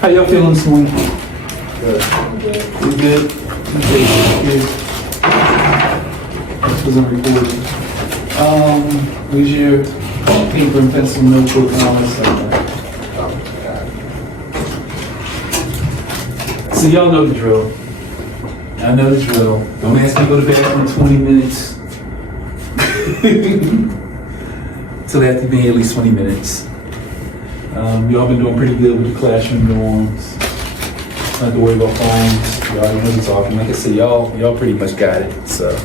How y'all feeling this morning? Good. You good? Okay, good. This wasn't recording. Use your paper and pencil, notebook, and all that stuff. So y'all know the drill. I know the drill. Don't ask me to go to the bathroom in 20 minutes. So they have to be at least 20 minutes. Y'all been doing pretty good with the classroom norms. Not have to worry about phones. Y'all already know what we're talking. Like I said, y'all pretty much got it. So,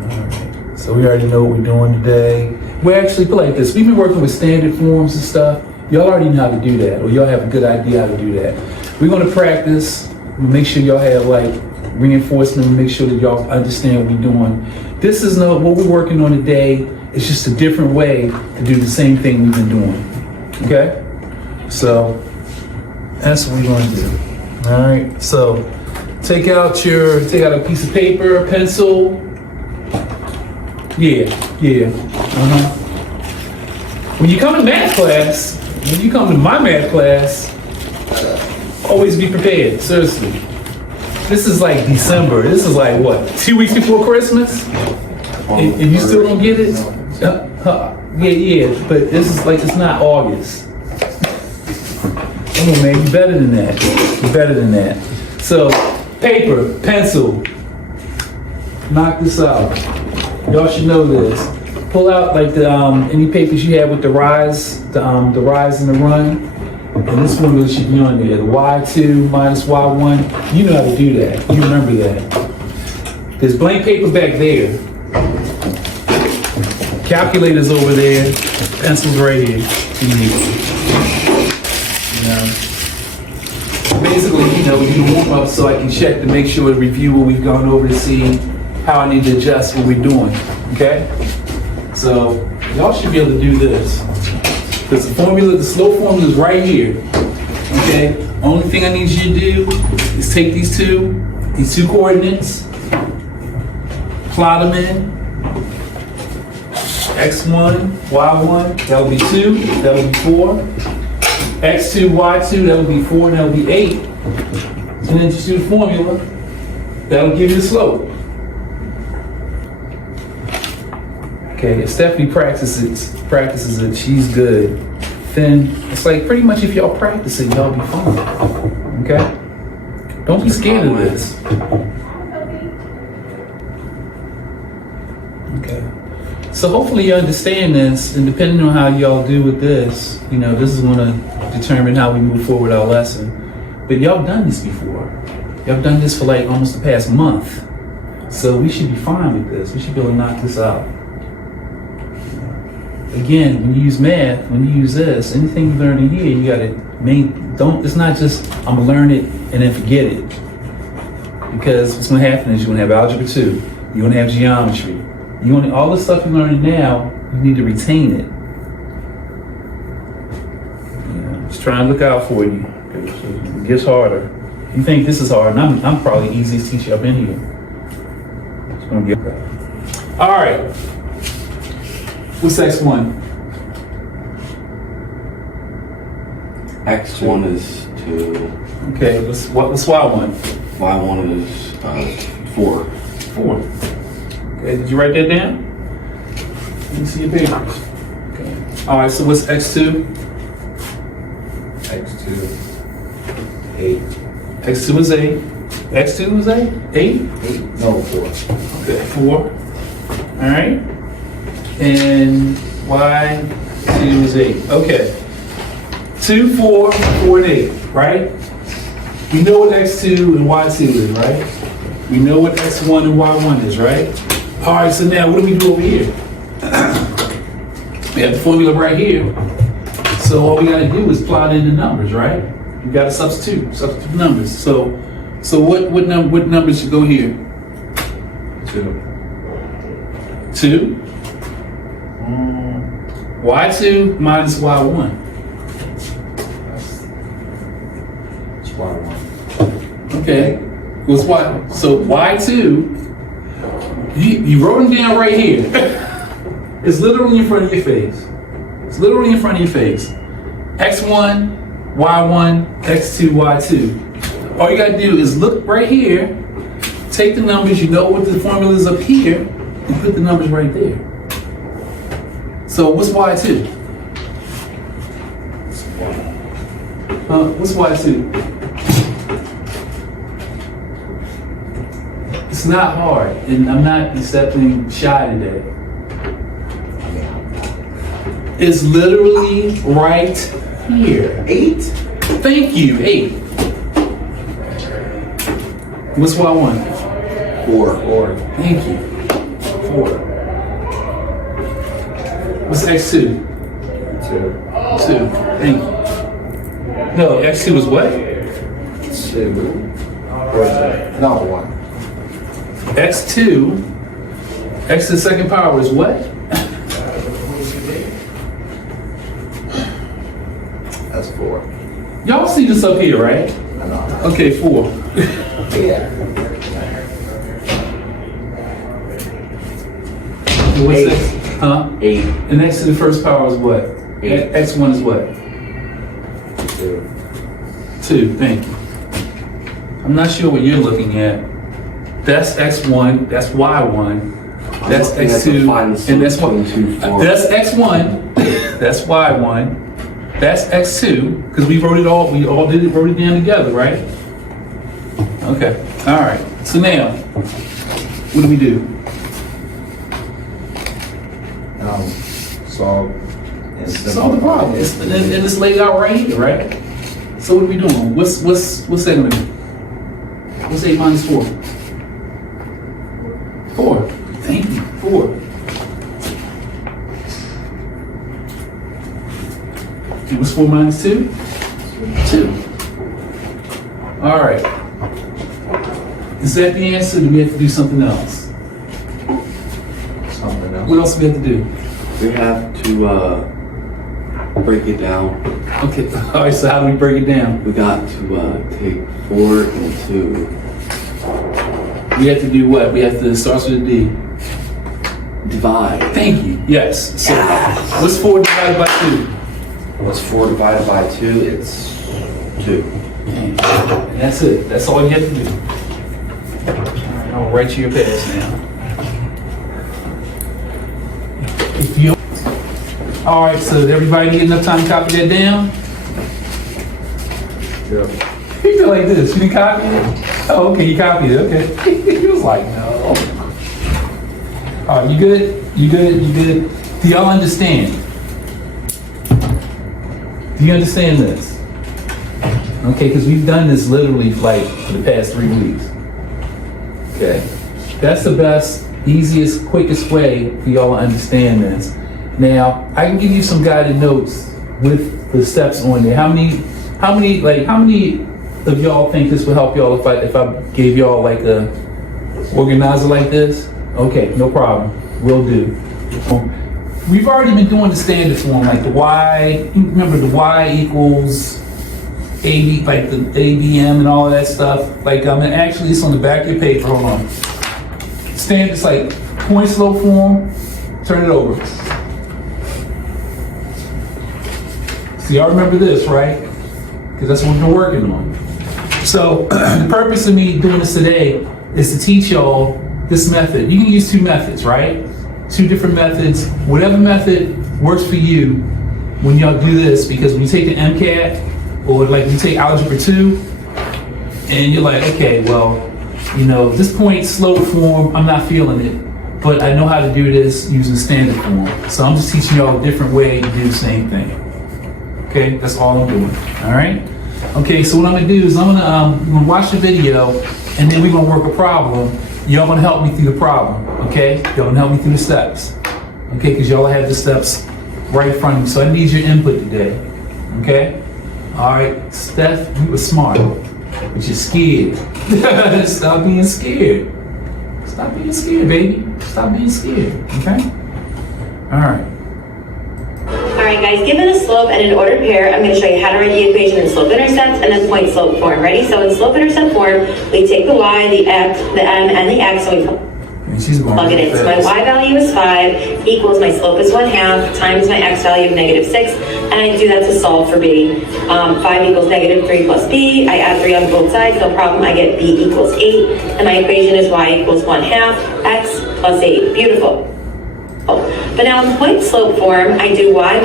alright. So we already know what we're doing today. We actually put like this. We've been working with standard forms and stuff. Y'all already know how to do that, or y'all have a good idea how to do that. We're gonna practice. Make sure y'all have like reinforcement. Make sure that y'all understand what we're doing. This is not what we're working on today. It's just a different way to do the same thing we've been doing. Okay? So that's what we're going to do. All right. So take out a piece of paper, a pencil. Yeah. When you come to math class, when you come to my math class, always be prepared. Seriously. This is like December. This is like what? 2 weeks before Christmas? And you still don't get it? Yeah. But this is like, it's not August. Come on, man, you're better than that. You're better than that. So, paper, pencil, knock this out. Y'all should know this. Pull out like the any papers you have with the rise and the run. And this formula should be on there. The Y2 minus Y1. You know how to do that. You remember that. There's blank paper back there. Calculators over there. Pencils right here. Basically, we do the warm up so I can check to make sure to review what we've gone over to see how I need to adjust what we're doing. Okay? So y'all should be able to do this. Because the slow formula is right here. Okay? Only thing I need you to do is take these two coordinates, plot them in. X1, Y1, that'll be 2, that'll be 4. X2, Y2, that'll be 4, and that'll be 8. And then just do the formula. That'll give you the slope. Okay, if Stephanie practices it, she's good. Then it's like pretty much if y'all practice it, y'all be fine. Okay? Don't be scared of this. Okay. So hopefully you understand this, and depending on how y'all do with this, this is going to determine how we move forward with our lesson. But y'all done this before. Y'all done this for like almost the past month. So we should be fine with this. We should be able to knock this out. Again, when you use math, when you use this, anything you learn in here, you got to it's not just, I'm going to learn it and then forget it. Because what's going to happen is you're going to have algebra 2. You're going to have geometry. All the stuff you're learning now, you need to retain it. Just try and look out for you. It gets harder. You think this is hard, and I'm probably the easiest teacher up in here. It's gonna get better. All right. What's X1? X1 is 2. Okay, what's Y1? Y1 is 4. 4. Okay, did you write that down? Let me see your papers. Okay. All right, so what's X2? X2 8. X2 is 8. X2 is 8? 8? 8? No, 4. Okay, 4. All right. And Y2 is 8. Okay. 2, 4, 4, and 8, right? We know what X2 and Y2 is, right? We know what X1 and Y1 is, right? All right, so now what do we do over here? We have the formula right here. So all we got to do is plot in the numbers, right? You got to substitute numbers. So what numbers should go here? 2. 2. Y2 minus Y1. It's Y1. Okay. What's Y? So Y2. You wrote them down right here. It's literally in front of your face. X1 y1, x2, y2. All you gotta do is look right here, take the numbers, you know what the formula is up here, and put the numbers right there. So what's y2? What's y2? It's not hard, and I'm not accepting shy today. It's literally right here. 8? Thank you, 8. What's y1? 4. Thank you. 4. What's x2? 2. Thank you. No, x2 was what? 2. No, 1. x2, x to the second power is what? That's 4. Y'all see this up here, right? I know. Okay, 4. Yeah. What's 8. this? Huh? 8. And x to the first power is what? 8. x1 is what? 2. 2, thank you. I'm not sure what you're looking at. That's x1, that's y1, that's x2, and that's what? That's x1, that's y1, that's x2, because we wrote it all wrote it down together, right? Okay, all right. So now, what do we do? Solve Solve the problem. And it's laid out right here, right? So what are we doing? What's that gonna be? What's 8 minus 4? 4. Thank you. 4. And what's 4 minus 2? 2. All right. Is that the answer? Do we have to do something else? Something else. What else do we have to do? We have to break it down. Okay. All right. So how do we break it down? We got to take 4 and 2. We have to do what? We have to start with a D. Divide. Thank you. Yes. So what's 4 divided by 2? What's 4 divided by 2? It's 2. And that's it. That's all you have to do. All right, I'll write you your pass now. If you. All right. So did everybody get enough time to copy that down? Yeah. You feel like this. You didn't copy it? Oh, okay. You copied it. Okay. He was like, no. All right. You good? You good? You good? Do y'all understand? Do you understand this? Okay, because we've done this literally like for the past 3 weeks. Okay. That's the best, easiest, quickest way for y'all to understand this. Now, I can give you some guided notes with the steps on there. How many of y'all think this would help y'all if I gave y'all like a organizer like this? Okay, no problem. Will do. We've already been doing the standard form, like the Y, remember the Y equals AB, like the ABM and all of that stuff. Like, actually it's on the back of your paper, hold on. Standard, it's like point slope form, turn it over. See, y'all remember this, right? Because that's what we're working on. So, the purpose of me doing this today is to teach y'all this method. You can use 2 methods, right? 2 different methods. Whatever method works for you when y'all do this, because when you take the MCAT, or like you take Algebra 2, and you're like, okay, well, you know, this point slope form, I'm not feeling it, but I know how to do this using standard form. So I'm just teaching y'all a different way to do the same thing. Okay, that's all I'm doing, all right? Okay, so what I'm gonna do is I'm gonna watch the video, and then we're gonna work a problem. Y'all gonna help me through the problem, okay? Y'all gonna help me through the steps, okay? Because y'all have the steps right in front of me, so I need your input today, okay? All right, Steph, you were smart, but you're scared. Stop being scared. Stop being scared, baby. Stop being scared, okay? All right. All right, guys, given a slope and an ordered pair, I'm going to show you how to write the equation in slope-intercept and then point-slope form. Ready? So in slope-intercept form, we take the y, the x, the m, and the x, and we She's going Plug it in. So my y value is 5 equals my slope is 1/2 times my x value of -6, and I do that to solve for b. 5 equals -3 plus b. I add 3 on both sides, no problem. I get b equals 8, and my equation is y equals 1/2 x plus 8. Beautiful. But now in point slope form, I do y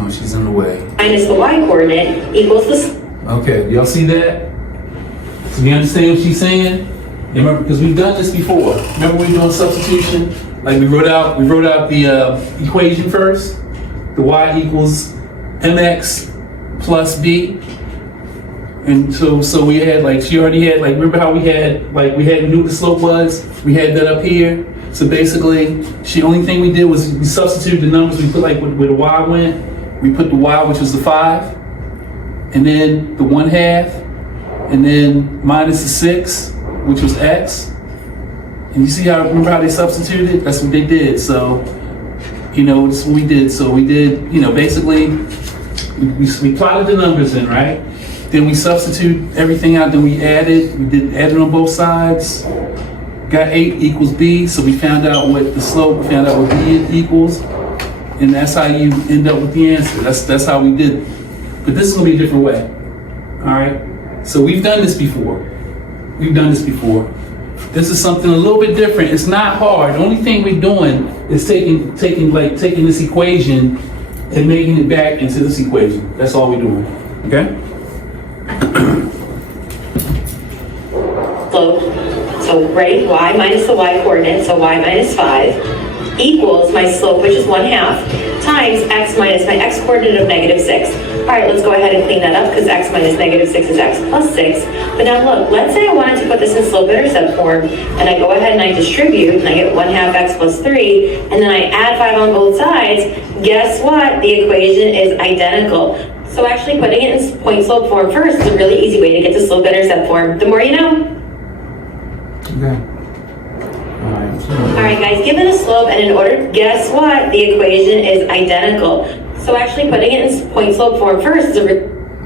Oh, she's in the way. minus the y coordinate equals the. Okay, y'all see that? So you understand what she's saying? You remember, because we've done this before. Remember when we were doing substitution? Like we wrote out the equation first. The y equals mx plus b. And so we had like, she already had like, remember how we knew what the slope was? We had that up here. So basically, the only thing we did was we substituted the numbers. We put like where the y went. We put the y, which was the 5, and then the 1/2, and then minus the 6, which was x. And you see remember how they substituted? That's what they did. So, that's what we did. So we did, basically, we plotted the numbers in, right? Then we substitute everything out. Then we added on both sides. Got 8 equals b. So we found out what the slope, we found out what b equals. And that's how you end up with the answer. That's how we did it. But this is gonna be a different way. All right? So we've done this before. This is something a little bit different. It's not hard. The only thing we're doing is taking this equation and making it back into this equation. That's all we're doing. Okay? So right, y minus the y coordinate, so y minus 5, equals my slope, which is 1/2, times x minus my x coordinate of -6. All right, let's go ahead and clean that up because x minus -6 is x plus 6. But now look, let's say I wanted to put this in slope-intercept form, and I go ahead and I distribute, and I get 1/2 x plus 3, and then I add 5 on both sides. Guess what? The equation is identical. So actually putting it in point slope form first is a really easy way to get to slope-intercept form. The more you know. Okay. All right, guys, given a slope and in order, guess what? The equation is identical. So actually putting it in point slope form first is a.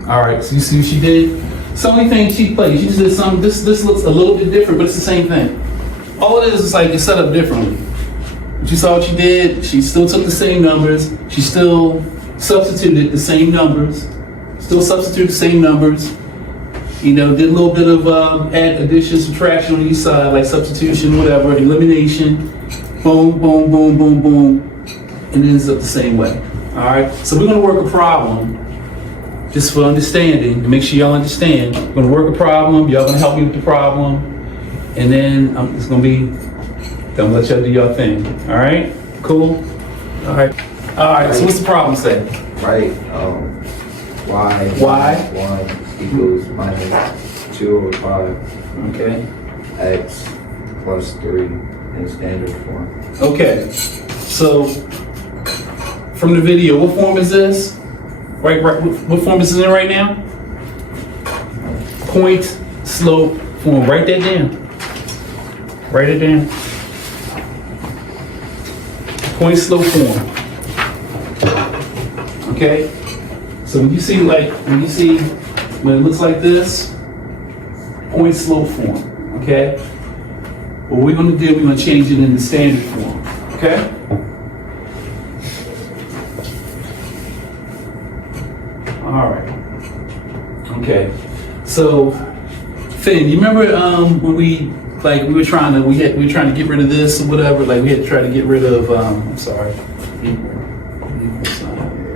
All right, so you see what she did? So only thing she played, she just did something, this looks a little bit different, but it's the same thing. All it is like it's set up differently. But you saw what she did? She still took the same numbers. She still substituted the same numbers. Did a little bit of add, addition, subtraction on each side, like substitution, whatever, elimination, boom, boom, boom, boom, boom, and it ends up the same way. All right, so we're gonna work a problem, just for understanding, to make sure y'all understand. We're gonna work a problem, y'all gonna help me with the problem, and then it's gonna let y'all do your thing. All right, cool? All right, so what's the problem say? Right, y equals -2/5. Okay. X plus 3 in standard form. Okay, so from the video, what form is this? Right, what form is it in right now? Point slope form. Write that down. Write it down. Point slope form. Okay. So when it looks like this, point slope form. Okay. What we're going to do, we're going to change it into standard form. Okay. All right. Okay. So, Finn, you remember when we were trying to get rid of this or whatever? Like we had to try to get rid of. I'm sorry.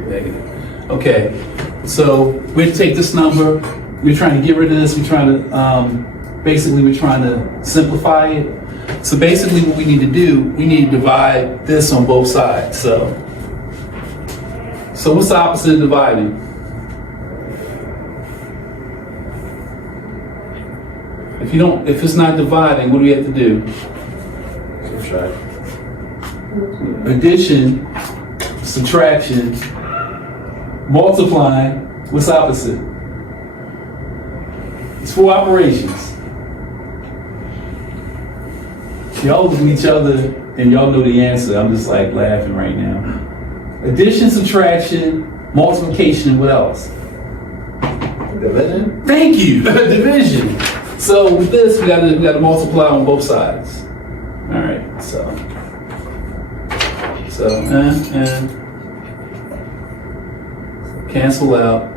Negative. Okay. So we had to take this number. We're trying to get rid of this. We're trying to simplify it. So basically, what we need to do, we need to divide this on both sides. So what's the opposite of dividing? If it's not dividing, what do we have to do? Subtract. Addition, subtraction, multiplying, what's opposite? It's 4 operations. Y'all look at each other and y'all know the answer. I'm just like laughing right now. Addition, subtraction, multiplication, what else? Division? Thank you, division. So with this, we gotta multiply on both sides. All right, so cancel out.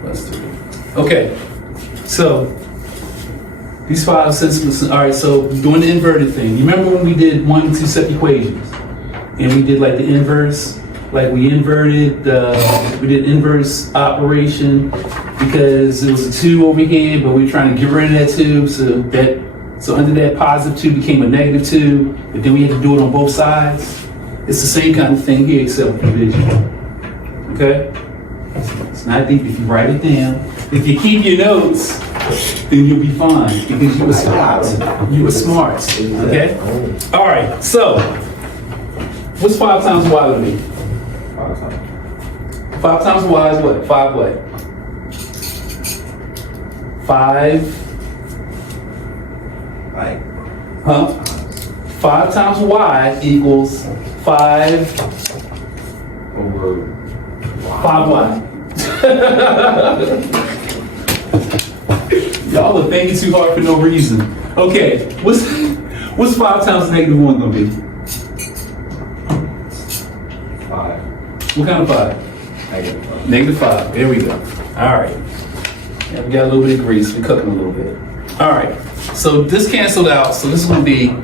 Plus 3. Okay, so these 5 cents. All right, so doing the inverted thing. You remember when we did 1 and 2 set equations, and we did like the inverse, like we inverted. We did inverse operation because it was a 2 over here, but we were trying to get rid of that 2, so under that positive 2 became a negative 2, but then we had to do it on both sides. It's the same kind of thing here, except with division. Okay? It's not deep if you write it down. If you keep your notes, then you'll be fine because you were smart. You were smart. Okay? All right, so what's 5 times y going to be? 5 times y is what? 5 what? 5. Like, Huh? 5 times y equals 5 over 5y. Y'all are thinking too hard for no reason. Okay, what's 5 times negative 1 gonna be? 5. What kind of 5? Negative 5. Negative 5. There we go. All right. Yeah, we got a little bit of grease. We're cooking a little bit. All right. So this canceled out. So this is gonna be.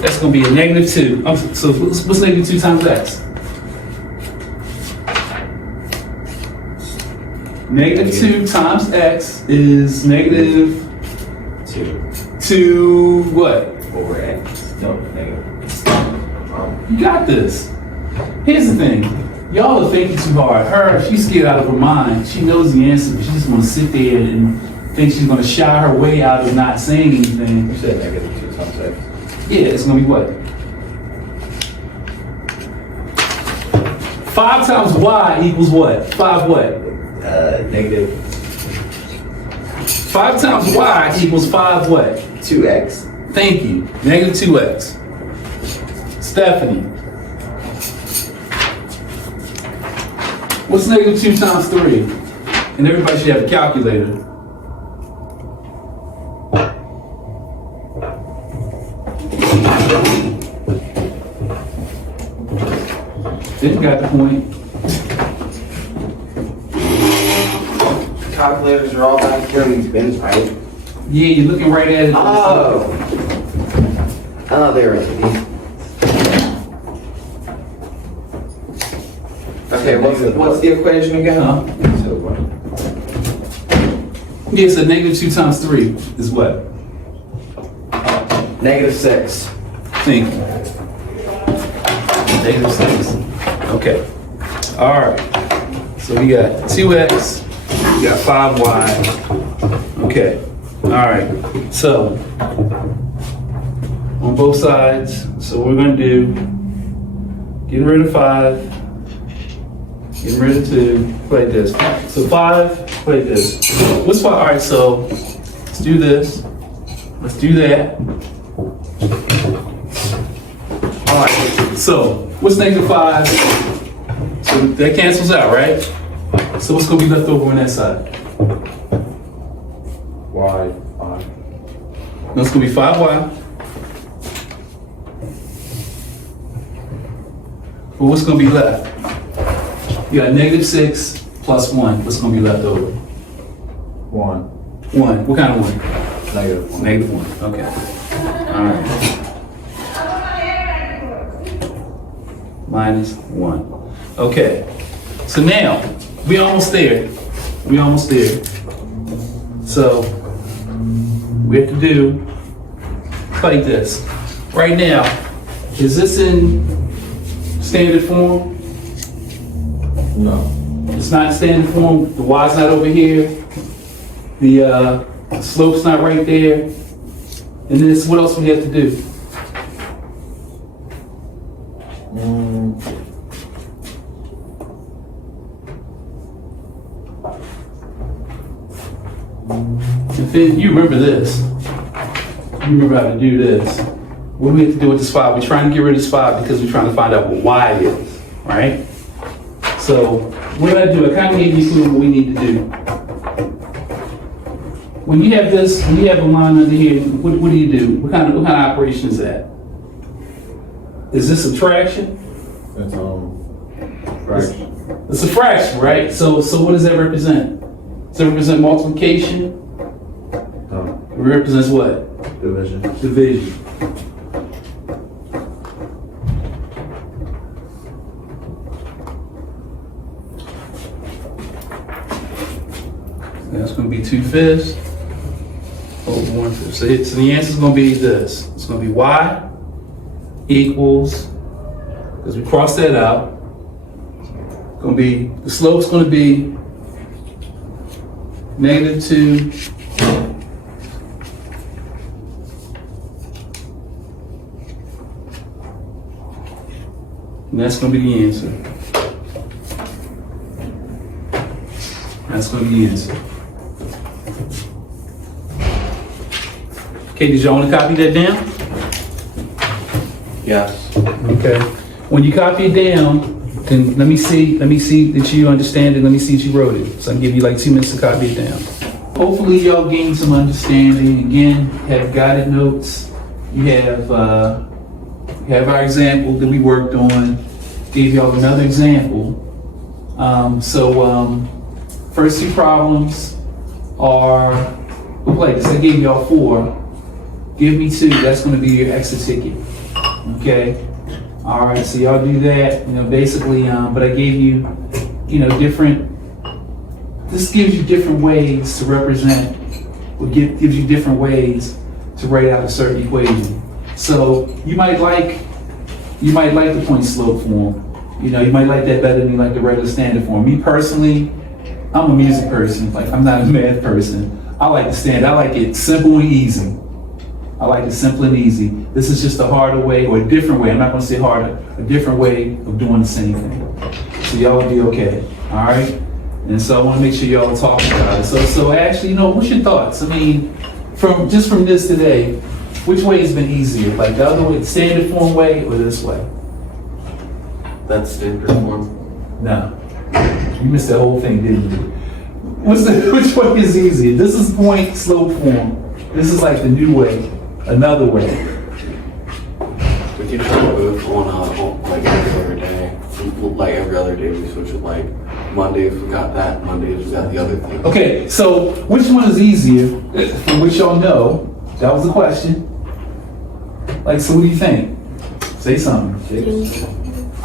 That's gonna be a negative 2. So what's negative 2 times x? Negative 2 times x is negative 2 what? Over x. No, negative. You got this. Here's the thing. Y'all are thinking too hard. She's scared out of her mind. She knows the answer, but she just want to sit there and think she's going to shy her way out of not saying anything. You said negative 2 times x. Yeah, it's going to be what? 5 times y equals what? 5 what? Negative 5 times y equals 5 what? 2x. Thank you. Negative 2x. Stephanie. What's negative 2 times 3? And everybody should have a calculator. Then you got the point. Calculators are all back here in these bins, right? Yeah, you're looking right at it. Oh, there it is. Okay, what's the equation again? Huh? So what? Yeah, so negative 2 times 3 is what? Negative 6. Think. Negative 6. Okay. All right. So we got 2x. We got 5y. Okay. All right. So on both sides. So we're going to do getting rid of 5. Getting rid of 2. Like this. So 5. Like this. What's 5? All right. So let's do this. Let's do that. All right, so what's negative 5? So that cancels out, right? So what's gonna be left over on that side? Y. 5. No, it's gonna be 5y. But what's gonna be left? You got negative 6 plus 1. What's gonna be left over? 1. 1. What kind of 1? Negative 1. Negative 1. Okay. All right. Minus 1. Okay. So now, we almost there. We almost there. So, we have to do like this. Right now, is this in standard form? No. It's not in standard form. The y's not over here. The slope's not right there. And then what else we have to do? And then you remember this. You remember how to do this. What do we have to do with this 5? We're trying to get rid of this 5 because we're trying to find out what y is. right? So what did I do? I kind of gave you a clue what we need to do. When you have this, when you have a line under here, what do you do? What kind of operation is that? Is this subtraction? That's fraction. It's a fraction, right? So what does that represent? Does it represent multiplication? It represents what? Division. Division. That's going to be 2/5 over 1/5. So the answer is going to be this. It's going to be y equals, because we crossed that out, going to be, the slope's going to be -2 and that's going to be the answer. That's going to be the answer. Okay, did y'all want to copy that down? Yes. Okay. When you copy it down, then let me see that you understand it. Let me see that you wrote it. So I can give you like 2 minutes to copy it down. Hopefully y'all gain some understanding. Again, have guided notes. You have our example that we worked on. Gave y'all another example. First 2 problems are, like I gave y'all 4. Give me 2, that's gonna be your exit ticket. Okay? All right, so y'all do that, basically, but I gave you, this gives you different ways to represent, or gives you different ways to write out a certain equation. So you might like the point slope form. You might like that better than you like the regular standard form. Me personally, I'm a music person, I'm not a math person. I like the standard, I like it simple and easy. I like it simple and easy. This is just a harder way, or a different way. I'm not gonna say harder, a different way of doing the same thing. So y'all will be okay, all right? And so I wanna make sure y'all are talking about it. So actually, what's your thoughts? I mean, from this today, which way has been easier? Like the other way, the standard form way, or this way? That's standard form. No, you missed that whole thing, didn't you? Which way is easier? This is point slope form. This is like the new way. Another way. We can try both on like every other day. Like every other day we switch it. Like Mondays we got that, Mondays we got the other thing. Okay, so which one is easier? From which y'all know, that was the question. Like, so what do you think? Say something.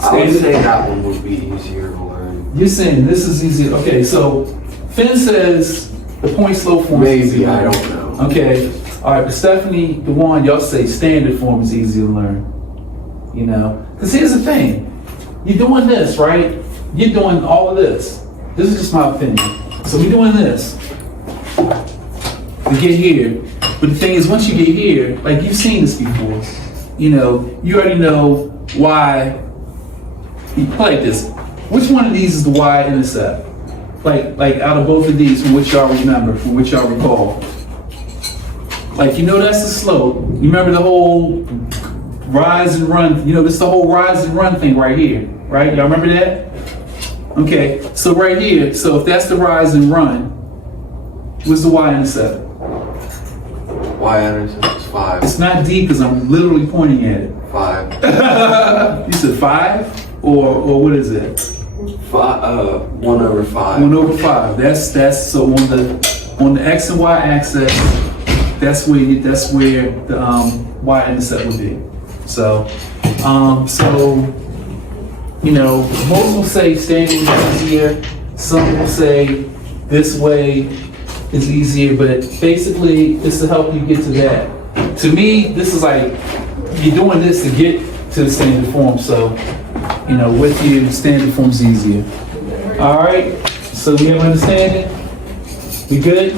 I would say that one would be easier to learn. You're saying this is easier. Okay, so Finn says the point slope form is easier. Maybe, I don't know. Okay. All right, but Stephanie, Dewan, y'all say standard form is easy to learn. Because here's the thing. You're doing this, right? You're doing all of this. This is just my opinion. So we're doing this to get here. But the thing is, once you get here, like you've seen this before, you already know why. Like this. Which one of these is the Y-intercept? Like out of both of these, from which y'all remember, from which y'all recall? Like, that's the slope. You remember the whole rise and run, this is the whole rise and run thing right here, right? Y'all remember that? Okay, so right here, so if that's the rise and run, what's the Y-intercept? Y-intercept is 5. It's not D because I'm literally pointing at it. 5. You said 5? Or what is it? 1 over 5. 1 over 5. That's so on the X and Y axis, that's where the Y-intercept would be. So, most will say standing is easier. Some will say this way is easier, but basically it's to help you get to that. To me, this is like, you're doing this to get to the standard form. So, with you, standard form's easier. All right, so we have understanding? We good?